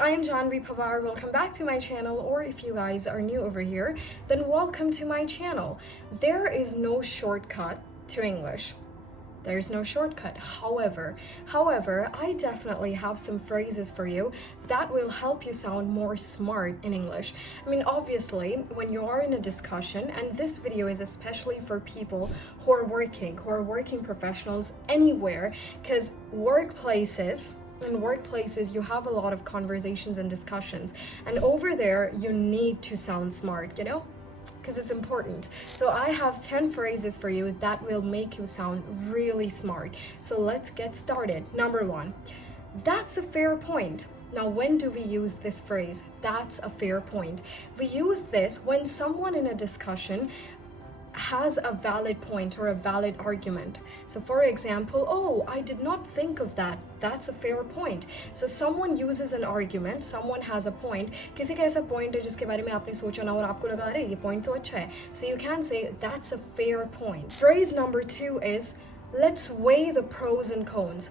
I am Janhavi Panwar. Welcome back to my channel, or if you guys are new over here, then welcome to my channel. There is no shortcut to English. There's no shortcut. However, I definitely have some phrases for you that will help you sound more smart in English. I mean, obviously, when you are in a discussion, and this video is especially for people who are working professionals anywhere, because in workplaces you have a lot of conversations and discussions, and over there you need to sound smart, because it's important. So I have 10 phrases for you that will make you sound really smart. So let's get started. Number 1, that's a fair point. Now, when do we use this phrase? That's a fair point. We use this when someone in a discussion has a valid point or a valid argument. So for example, oh, I did not think of that. That's a fair point. So someone uses an argument, someone has a point. किसी का ऐसा point है जिसके बारे में आपने सोचा ना और आपको लगा अरे ये point तो अच्छा है. So you can say that's a fair point. Phrase number 2 is let's weigh the pros and cons.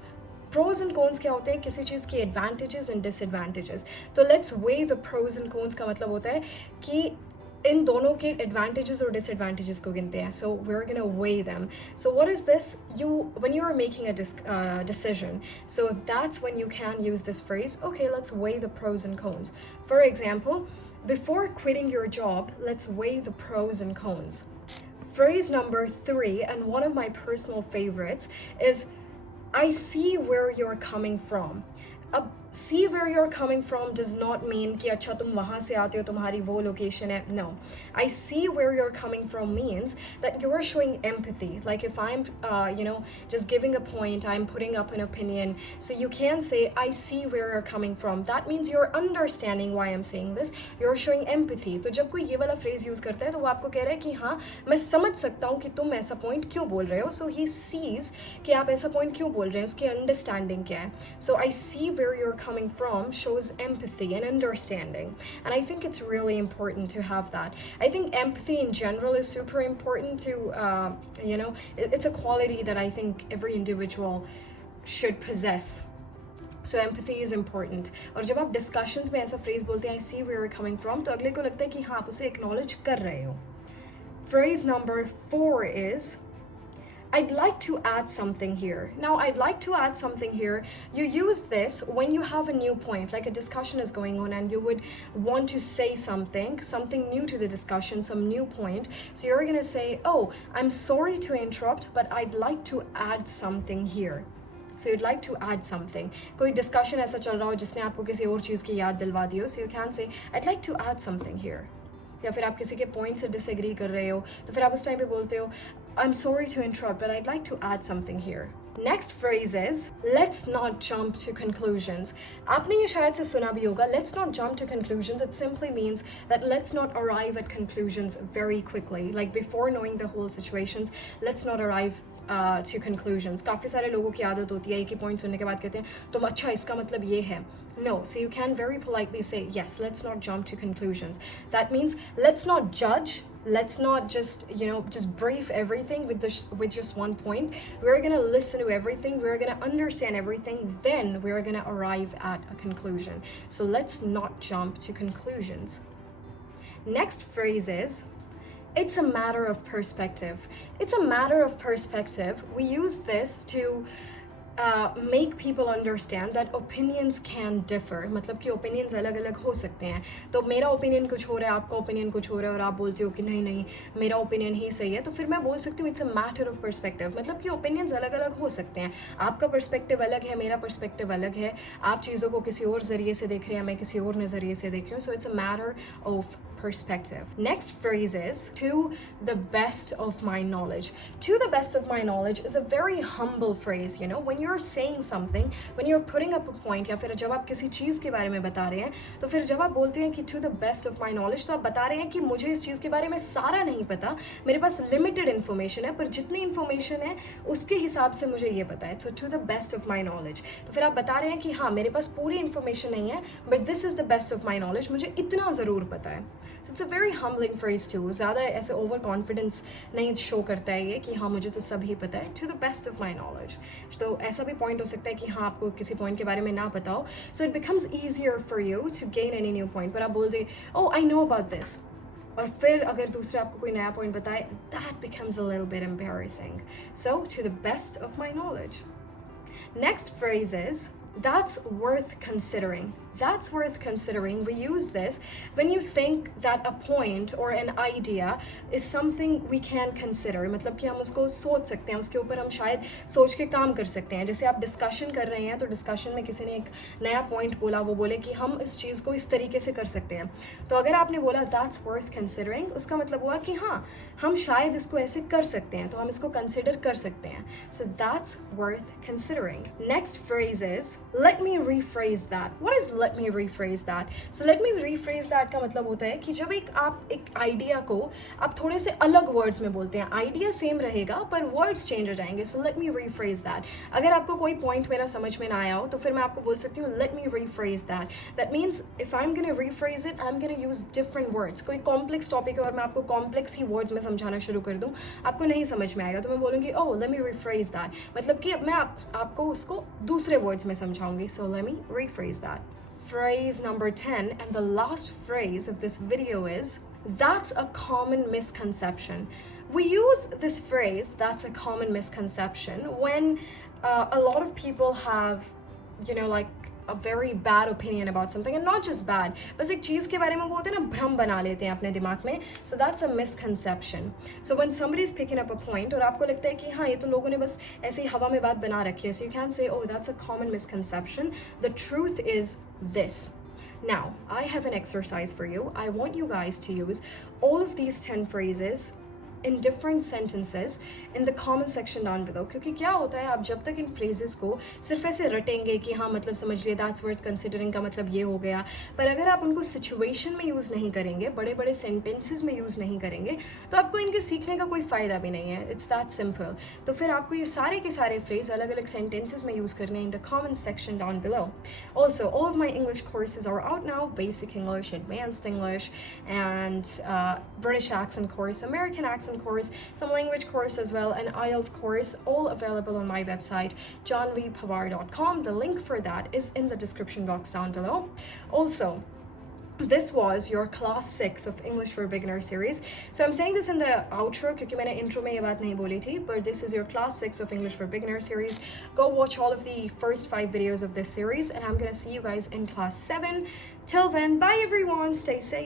Pros and cons क्या होते हैं? किसी चीज़ की advantages and disadvantages. तो let's weigh the pros and cons का मतलब होता है कि इन दोनों के advantages और disadvantages को गिनते हैं. So we're gonna weigh them. So what is this? When you are making a decision, so that's when you can use this phrase. Okay, let's weigh the pros and cons. For example, before quitting your job, let's weigh the pros and cons. Phrase number 3, and one of my personal favorites, is I see where you're coming from. अब see where you're coming from does not mean कि अच्छा तुम वहाँ से आते हो, तुम्हारी वो location है. No. I see where you're coming from means that you're showing empathy. Like if I'm, just giving a point, I'm putting up an opinion. So you can say, I see where you're coming from. That means you're understanding why I'm saying this. You're showing empathy. तो जब कोई ये वाला phrase use करता है तो वो आपको कह रहा है कि हाँ मैं समझ सकता हूँ कि तुम ऐसा point क्यों बोल रहे हो. So he sees कि आप ऐसा point क्यों बोल रहे हो, उसकी understanding क्या है. So I see where you're coming from shows empathy and understanding, and I think it's really important to have that. I think empathy in general is super important to it's a quality that I think every individual should possess. So empathy is important. और जब आप discussions में ऐसा phrase बोलते हैं I see where you're coming from, तो अगले को लगता है कि हाँ आप उसे acknowledge कर रहे हो. Phrase number 4 is I'd like to add something here. Now, I'd like to add something here. You use this when you have a new point, like a discussion is going on and you would want to say something new to the discussion, some new point. So you're going to say, oh, I'm sorry to interrupt, but I'd like to add something here. So you'd like to add something. कोई discussion ऐसा चल रहा हो जिसने आपको किसी और चीज़ की याद दिलवा दी हो. So you can say, I'd like to add something here. या फिर आप किसी के पॉइंट से डिसएग्री कर रहे हो तो फिर आप उस टाइम पे बोलते हो I'm sorry to interrupt, but I'd like to add something here. Next phrase is let's not jump to conclusions. आपने ये शायद से सुना भी होगा. Let's not jump to conclusions. It simply means that let's not arrive at conclusions very quickly. Like before knowing the whole situations, let's not arrive to conclusions. काफ़ी सारे लोगों की आदत होती है एक ही पॉइंट सुनने के बाद कहते हैं तुम अच्छा इसका मतलब ये है. No, so you can very politely say yes, let's not jump to conclusions. That means let's not judge. Let's not just brief everything with just one point. We're gonna listen to everything. We're gonna understand everything. Then we're gonna arrive at a conclusion. So let's not jump to conclusions. Next phrase is it's a matter of perspective. It's a matter of perspective. We use this to make people understand that opinions can differ. मतलब कि opinions अलग अलग हो सकते हैं. तो मेरा opinion कुछ हो रहा है, आपका opinion कुछ हो रहा है और आप बोलते हो कि नहीं मेरा opinion ही सही है, तो फिर मैं बोल सकती हूँ it's a matter of perspective. मतलब कि opinions अलग अलग हो सकते हैं. आपका perspective अलग है, मेरा perspective अलग है. आप चीज़ों को किसी और ज़रिए से देख रहे हैं, मैं किसी और नज़रिए से देख रही हूँ. So it's a matter of perspective. Next phrase is to the best of my knowledge. To the best of my knowledge is a very humble phrase. When you're saying something, when you're putting up a point, या फिर जब आप किसी चीज़ के बारे में बता रहे हैं, तो फिर जब आप बोलते हैं कि to the best of my knowledge, तो आप बता रहे हैं कि मुझे इस चीज़ के बारे में सारा नहीं पता, मेरे पास limited information है, पर जितनी information है उसके हिसाब से मुझे ये पता है. So to the best of my knowledge. तो फिर आप बता रहे हैं कि हाँ मेरे पास पूरी information नहीं है, but this is the best of my knowledge. मुझे इतना ज़रूर पता है. So it's a very humbling phrase too. ज़्यादा ऐसे over confidence नहीं show करता है ये कि हाँ मुझे तो सब ही पता है, to the best of my knowledge. तो ऐसा भी point हो सकता है कि हाँ आपको किसी point के बारे में ना पता हो, so it becomes easier for you to gain any new point. पर आप बोल दे oh I know about this, और फिर अगर दूसरे आपको कोई नया point बताए, that becomes a little bit embarrassing. So to the best of my knowledge. Next phrase is that's worth considering. That's worth considering. We use this when you think that a point or an idea is something we can consider. मतलब कि हम उसको सोच सकते हैं, उसके ऊपर हम शायद सोच के काम कर सकते हैं. जैसे आप डिस्कशन कर रहे हैं तो डिस्कशन में किसी ने एक नया पॉइंट बोला, वो बोले कि हम इस चीज़ को इस तरीके से कर सकते हैं. तो अगर आपने बोला that's worth considering, उसका मतलब हुआ कि हाँ हम शायद इसको ऐसे कर सकते हैं, तो हम इसको कंसिडर कर सकते हैं. So that's worth considering. Next phrase is let me rephrase that. What is let me rephrase that? So let me rephrase that का मतलब होता है कि जब आप एक आइडिया को आप थोड़े से अलग वर्ड्स में बोलते हैं, आइडिया सेम रहेगा पर वर्ड्स चेंज हो जाएंगे. So let me rephrase that. अगर आपको कोई पॉइंट मेरा समझ में ना आया हो तो फिर मैं आपको बोल सकती हूँ let me rephrase that. That means if I'm gonna rephrase it, I'm gonna use different words. कोई कॉम्प्लेक्स टॉपिक है और मैं आपको कॉम्प्लेक्स ही वर्ड्स में समझाना शुरू कर दूँ, आपको नहीं समझ में आएगा, तो मैं बोलूँगी oh let me rephrase that. मतलब कि अब मैं आपको उसको दूसरे वर्ड्स में समझाऊंगी. So let me rephrase that. Phrase number 10 and the last phrase of this video is that's a common misconception. We use this phrase that's a common misconception when a lot of people have, you know, like a very bad opinion about something, and not just bad, बस एक चीज़ के बारे में वो होते हैं ना, भ्रम बना लेते हैं अपने दिमाग में. So that's a misconception. So when somebody is picking up a point और आपको लगता है कि हाँ ये तो लोगों ने बस ऐसे ही हवा में बात बना रखी है, so you can't say oh that's a common misconception. The truth is this. Now I have an exercise for you. I want you guys to use all of these 10 phrases in different sentences in the comment section down below. क्योंकि क्या होता है, आप जब तक इन phrases को सिर्फ ऐसे रटेंगे कि हाँ मतलब समझ लिए that's worth considering का मतलब ये हो गया, पर अगर आप उनको situation में यूज़ नहीं करेंगे, बड़े बड़े sentences में यूज़ नहीं करेंगे, तो आपको इनके सीखने का कोई फ़ायदा भी नहीं है. It's that simple. तो फिर आपको ये सारे के सारे phrase अलग अलग sentences में यूज़ करने in the comment section down below. Also, all of my English courses are out now: Basic English, Advanced English, and British accent course, American accent course, some language course as well, an IELTS course, all available on my website janhavipanwar.com. The link for that is in the description box down below. Also, this was your class 6 of English for Beginner series. So I'm saying this in the outro क्योंकि मैंने intro में ये बात नहीं बोली थी, but this is your class 6 of English for Beginner series. Go watch all of the first 5 videos of this series, and I'm gonna see you guys in class 7. Till then, bye everyone, stay safe.